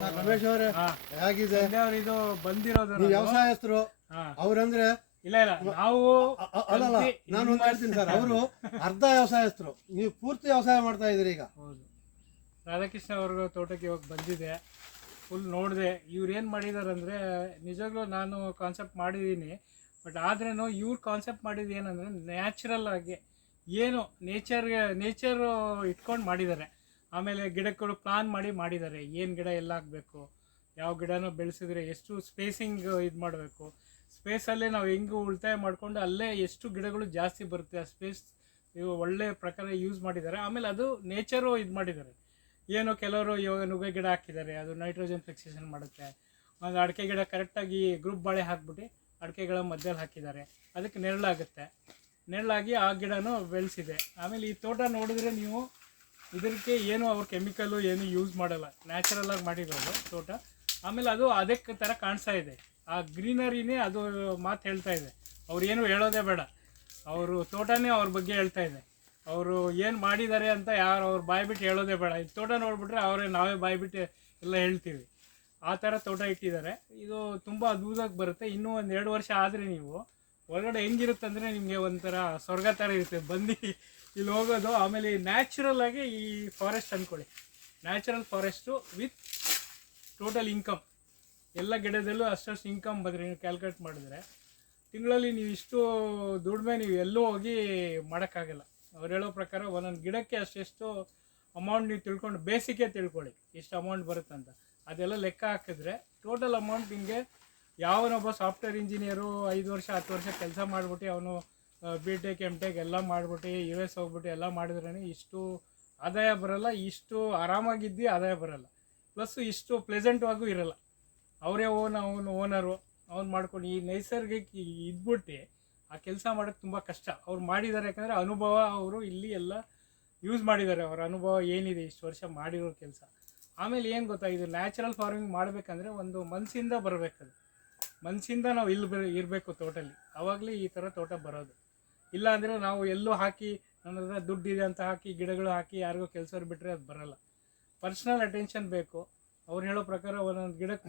ರಮೇಶ್ ಅವರೇ ಹೇಗಿದೆ ಇದು ಬಂದಿರೋದು ನೀವು ವ್ಯವಸಾಯಸ್ಥರು ಅವ್ರಂದ್ರೆ ಇಲ್ಲ ಇಲ್ಲ ನಾವು ಅಲ್ಲಲ್ಲ ನಾನು ಒಂದು ಹೇಳ್ತೀನಿ ಸರ್, ಅವರು ಅರ್ಧ ವ್ಯವಸಾಯಸ್ಥರು, ನೀವು ಪೂರ್ತಿ ವ್ಯವಸಾಯ ಮಾಡ್ತಾ ಇದ್ದೀರಿ ಈಗ. ಹೌದು, ರಾಧಾಕೃಷ್ಣ ಅವ್ರ ತೋಟಕ್ಕೆ ಇವಾಗ ಬಂದಿದೆ, ಫುಲ್ ನೋಡಿದೆ. ಇವ್ರು ಏನು ಮಾಡಿದ್ದಾರೆ ಅಂದರೆ ನಿಜವಾಗ್ಲೂ ನಾನು ಕಾನ್ಸೆಪ್ಟ್ ಮಾಡಿದ್ದೀನಿ, ಬಟ್ ಆದ್ರೂ ಇವ್ರು ಕಾನ್ಸೆಪ್ಟ್ ಮಾಡಿದ್ದು ಏನಂದರೆ ನ್ಯಾಚುರಲ್ ಆಗಿ ಏನು ನೇಚರ್ ಇಟ್ಕೊಂಡು ಮಾಡಿದ್ದಾರೆ. ಆಮೇಲೆ ಗಿಡಗಳು ಪ್ಲಾನ್ ಮಾಡಿದ್ದಾರೆ, ಏನು ಗಿಡ ಎಲ್ಲ ಹಾಕಬೇಕು, ಯಾವ ಗಿಡನೂ ಬೆಳೆಸಿದ್ರೆ ಎಷ್ಟು ಸ್ಪೇಸಿಂಗ್ ಇದು ಮಾಡಬೇಕು, ಸ್ಪೇಸಲ್ಲೇ ನಾವು ಹೆಂಗೆ ಉಳಿತಾಯ ಮಾಡಿಕೊಂಡು ಅಲ್ಲೇ ಎಷ್ಟು ಗಿಡಗಳು ಜಾಸ್ತಿ ಬರುತ್ತೆ ಆ ಸ್ಪೇಸ್ ಇವು ಒಳ್ಳೆ ಪ್ರಕಾರ ಯೂಸ್ ಮಾಡಿದ್ದಾರೆ. ಆಮೇಲೆ ಅದು ನೇಚರು ಇದು ಮಾಡಿದ್ದಾರೆ. ಏನು ಕೆಲವರು ಇವಾಗ ನುಗ್ಗೆ ಗಿಡ ಹಾಕಿದ್ದಾರೆ, ಅದು ನೈಟ್ರೋಜನ್ ಫಿಕ್ಸೇಷನ್ ಮಾಡುತ್ತೆ. ಒಂದು ಅಡಿಕೆ ಗಿಡ ಕರೆಕ್ಟಾಗಿ ಗ್ರೂಪ್ ಬಾಳೆ ಹಾಕ್ಬಿಟ್ಟು ಅಡಿಕೆಗಳ ಮಧ್ಯದಲ್ಲಿ ಹಾಕಿದ್ದಾರೆ, ಅದಕ್ಕೆ ನೆರಳಾಗುತ್ತೆ, ನೆರಳಾಗಿ ಆ ಗಿಡನೂ ಬೆಳೆಸಿದೆ. ಆಮೇಲೆ ಈ ತೋಟ ನೋಡಿದ್ರೆ ನೀವು ಇದಕ್ಕೆ ಏನು ಅವ್ರು ಕೆಮಿಕಲ್ಲು ಏನು ಯೂಸ್ ಮಾಡಲ್ಲ, ನ್ಯಾಚುರಲಾಗಿ ಮಾಡಿರೋದು ತೋಟ. ಆಮೇಲೆ ಅದು ಅದಕ್ಕೆ ಥರ ಕಾಣಿಸ್ತಾ ಇದೆ, ಆ ಗ್ರೀನರಿನೇ ಅದು ಮಾತು ಹೇಳ್ತಾ ಇದೆ. ಅವ್ರು ಏನು ಹೇಳೋದೇ ಬೇಡ, ಅವರು ತೋಟನೇ ಅವ್ರ ಬಗ್ಗೆ ಹೇಳ್ತಾ ಇದೆ. ಅವರು ಏನು ಮಾಡಿದ್ದಾರೆ ಅಂತ ಯಾರು ಅವ್ರು ಬಾಯ್ಬಿಟ್ಟು ಹೇಳೋದೇ ಬೇಡ. ಈ ತೋಟ ನೋಡಿಬಿಟ್ರೆ ನಾವೇ ಬಾಯ್ಬಿಟ್ಟು ಎಲ್ಲ ಹೇಳ್ತೀವಿ, ಆ ಥರ ತೋಟ ಇಟ್ಟಿದ್ದಾರೆ. ಇದು ತುಂಬ ಅದ್ಭುತವಾಗಿ ಬರುತ್ತೆ. ಇನ್ನೂ ಒಂದು 2 ವರ್ಷ ಆದರೆ ನೀವು ಹೊರಗಡೆ ಹೆಂಗಿರುತ್ತೆ ಅಂದರೆ ನಿಮಗೆ ಒಂಥರ ಸ್ವರ್ಗ ಥರ ಇರುತ್ತೆ ಬಂದು ಇಲ್ಲಿ ಹೋಗೋದು. ಆಮೇಲೆ ನ್ಯಾಚುರಲ್ ಆಗಿ ಈ ಫಾರೆಸ್ಟ್ ಅಂದ್ಕೊಳ್ಳಿ, natural forest with total income, ಎಲ್ಲ ಗಿಡದಲ್ಲೂ ಅಷ್ಟಷ್ಟು ಇನ್ಕಮ್ ಬಂದರೆ ನೀವು ಕ್ಯಾಲ್ಕುಲೇಟ್ ಮಾಡಿದ್ರೆ ತಿಂಗಳಲ್ಲಿ ನೀವು ಇಷ್ಟು ದುಡಿಮೆ ನೀವು ಎಲ್ಲೂ ಹೋಗಿ ಮಾಡೋಕ್ಕಾಗಲ್ಲ. ಅವ್ರು ಹೇಳೋ ಪ್ರಕಾರ ಒಂದೊಂದು ಗಿಡಕ್ಕೆ ಅಷ್ಟೆಷ್ಟು ಅಮೌಂಟ್ ನೀವು ತಿಳ್ಕೊಂಡು ಬೇಸಿಗೆ ತಿಳ್ಕೊಳ್ಳಿ ಎಷ್ಟು ಅಮೌಂಟ್ ಬರುತ್ತಂತ. ಅದೆಲ್ಲ ಲೆಕ್ಕ ಹಾಕಿದ್ರೆ ಟೋಟಲ್ ಅಮೌಂಟ್ ನಿಮಗೆ ಯಾವನೊಬ್ಬ ಸಾಫ್ಟ್ವೇರ್ ಇಂಜಿನಿಯರು 5 ವರ್ಷ 10 ವರ್ಷ ಕೆಲಸ ಮಾಡಿಬಿಟ್ಟು ಅವನು BTech MTech ಎಲ್ಲ ಮಾಡಿಬಿಟ್ಟು US ಹೋಗ್ಬಿಟ್ಟು ಎಲ್ಲ ಮಾಡಿದ್ರೇ ಇಷ್ಟು ಆದಾಯ ಬರೋಲ್ಲ, ಇಷ್ಟು ಆರಾಮಾಗಿದ್ದು ಆದಾಯ ಬರೋಲ್ಲ, ಪ್ಲಸ್ ಇಷ್ಟು ಪ್ಲೆಸೆಂಟ್ವಾಗೂ ಇರೋಲ್ಲ. ಅವರೇ ಅವನು ಓನರು ಅವ್ನು ಮಾಡ್ಕೊಂಡು ಈ ನೈಸರ್ಗಿಕ ಇದ್ಬಿಟ್ಟು ಆ ಕೆಲಸ ಮಾಡೋಕ್ಕೆ ತುಂಬ ಕಷ್ಟ. ಅವ್ರು ಮಾಡಿದ್ದಾರೆ, ಯಾಕಂದರೆ ಅನುಭವ ಅವರು ಇಲ್ಲಿ ಎಲ್ಲ ಯೂಸ್ ಮಾಡಿದ್ದಾರೆ, ಅವರ ಅನುಭವ ಏನಿದೆ ಇಷ್ಟು ವರ್ಷ ಮಾಡಿರೋ ಕೆಲಸ. ಆಮೇಲೆ ಏನು ಗೊತ್ತಾ, ಇದು ನ್ಯಾಚುರಲ್ ಫಾರ್ಮಿಂಗ್ ಮಾಡಬೇಕಂದ್ರೆ ಒಂದು ಮನಸ್ಸಿಂದ ಬರಬೇಕದು, ಮನಸ್ಸಿಂದ ನಾವು ಇರಬೇಕು ತೋಟಲ್ಲಿ, ಆವಾಗಲೇ ಈ ಥರ ತೋಟ ಬರೋದು. ಇಲ್ಲ ಅಂದರೆ ನಾವು ಎಲ್ಲೂ ಹಾಕಿ ನನ್ನ ಹತ್ರ ದುಡ್ಡಿದೆ ಅಂತ ಹಾಕಿ ಗಿಡಗಳು ಹಾಕಿ ಯಾರಿಗೋ ಕೆಲಸವ್ರು ಬಿಟ್ಟರೆ ಅದು ಬರೋಲ್ಲ. ಪರ್ಸ್ನಲ್ ಅಟೆನ್ಷನ್ ಬೇಕು. ಅವ್ರು ಹೇಳೋ ಪ್ರಕಾರ ಒಂದೊಂದು ಗಿಡಕ್ಕೆ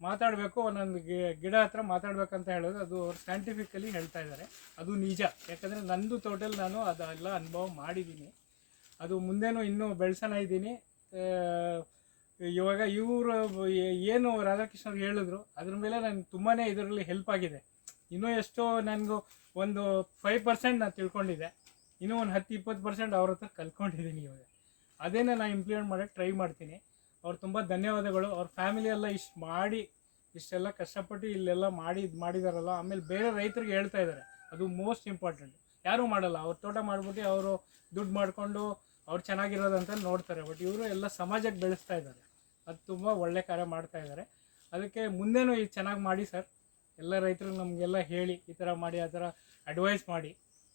ಮಾತಾಡಬೇಕು, ಒಂದೊಂದು ಗಿಡ ಹತ್ರ ಮಾತಾಡ್ಬೇಕಂತ ಹೇಳೋದು ಅದು ಅವ್ರು ಸೈಂಟಿಫಿಕಲಿ ಹೇಳ್ತಾ ಇದ್ದಾರೆ. ಅದು ನಿಜ, ಯಾಕಂದರೆ ನಂದು ತೋಟಲ್ಲಿ ನಾನು ಅದೆಲ್ಲ ಅನುಭವ ಮಾಡಿದ್ದೀನಿ. ಅದು ಮುಂದೇನೂ ಇನ್ನೂ ಬೆಳೆಸೋಣ ಇದ್ದೀನಿ. ಇವಾಗ ಇವರು ಏನು ರಾಧಾಕೃಷ್ಣವ್ರು ಹೇಳಿದ್ರು ಅದ್ರ ಮೇಲೆ ನನಗೆ ತುಂಬಾ ಇದರಲ್ಲಿ ಹೆಲ್ಪ್ ಆಗಿದೆ. ಇನ್ನೂ ಎಷ್ಟೋ ನನಗೂ ಒಂದು 5% ನಾನು ತಿಳ್ಕೊಂಡಿದ್ದೆ, ಇನ್ನೂ ಒಂದು 10-20% ಅವ್ರ ಹತ್ರ ಕಲ್ತ್ಕೊಂಡಿದ್ದೀನಿ. ಇವಾಗ ಅದೇನೇ ನಾನು ಇಂಪ್ಲಿಮೆಂಟ್ ಮಾಡೋಕ್ಕೆ ಟ್ರೈ ಮಾಡ್ತೀನಿ. ಅವ್ರು ತುಂಬ ಧನ್ಯವಾದಗಳು. ಅವ್ರ ಫ್ಯಾಮಿಲಿ ಎಲ್ಲ ಇಷ್ಟು ಮಾಡಿ ಇಷ್ಟೆಲ್ಲ ಕಷ್ಟಪಟ್ಟು ಇಲ್ಲೆಲ್ಲ ಮಾಡಿದಾರಲ್ಲ. ಆಮೇಲೆ ಬೇರೆ ರೈತರಿಗೆ ಹೇಳ್ತಾ ಇದ್ದಾರೆ, ಅದು ಮೋಸ್ಟ್ ಇಂಪಾರ್ಟೆಂಟ್. ಯಾರೂ ಮಾಡಲ್ಲ, ಅವ್ರ ತೋಟ ಮಾಡಿಬಿಟ್ಟು ಅವರು ದುಡ್ಡು ಮಾಡಿಕೊಂಡು ಅವ್ರು ಚೆನ್ನಾಗಿರೋದಂತ ನೋಡ್ತಾರೆ. ಬಟ್ ಇವರು ಎಲ್ಲ ಸಮಾಜಕ್ಕೆ ಬೆಳೆಸ್ತಾ ಇದ್ದಾರೆ, ಅದು ತುಂಬ ಒಳ್ಳೆ ಕಾರ್ಯ ಮಾಡ್ತಾ ಇದ್ದಾರೆ. ಅದಕ್ಕೆ ಮುಂದೇನೂ ಈಗ ಚೆನ್ನಾಗಿ ಮಾಡಿ ಸರ್. ಎಲ್ಲ ರೈತರು ನಮಗೆಲ್ಲ ಹೇಳಿ ಈ ಥರ ಮಾಡಿ, ಆ ಥರ ಅಡ್ವೈಸ್ ಮಾಡಿ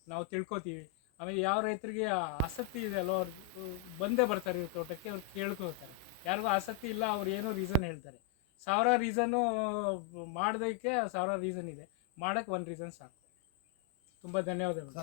ನಾವು ತಿಳ್ಕೊತೀವಿ. ಆಮೇಲೆ ಯಾವ ರೈತರಿಗೆ ಆಸಕ್ತಿ ಇದೆ ಅಲ್ಲೋ ಅವ್ರು ಬಂದೇ ಬರ್ತಾರೆ ಇವ್ರ ತೋಟಕ್ಕೆ, ಅವ್ರು ಕೇಳ್ಕೊಳ್ತಾರೆ. ಯಾರಿಗೂ ಆಸಕ್ತಿ ಇಲ್ಲ, ಅವ್ರು ಏನೋ ರೀಸನ್ ಹೇಳ್ತಾರೆ. 1000 ರೀಸನ್ನು ಮಾಡೋದಕ್ಕೆ 1000 ರೀಸನ್ ಇದೆ, ಮಾಡೋಕ್ಕೆ 1 ರೀಸನ್ ಸಾಕು. ತುಂಬ ಧನ್ಯವಾದಗಳು.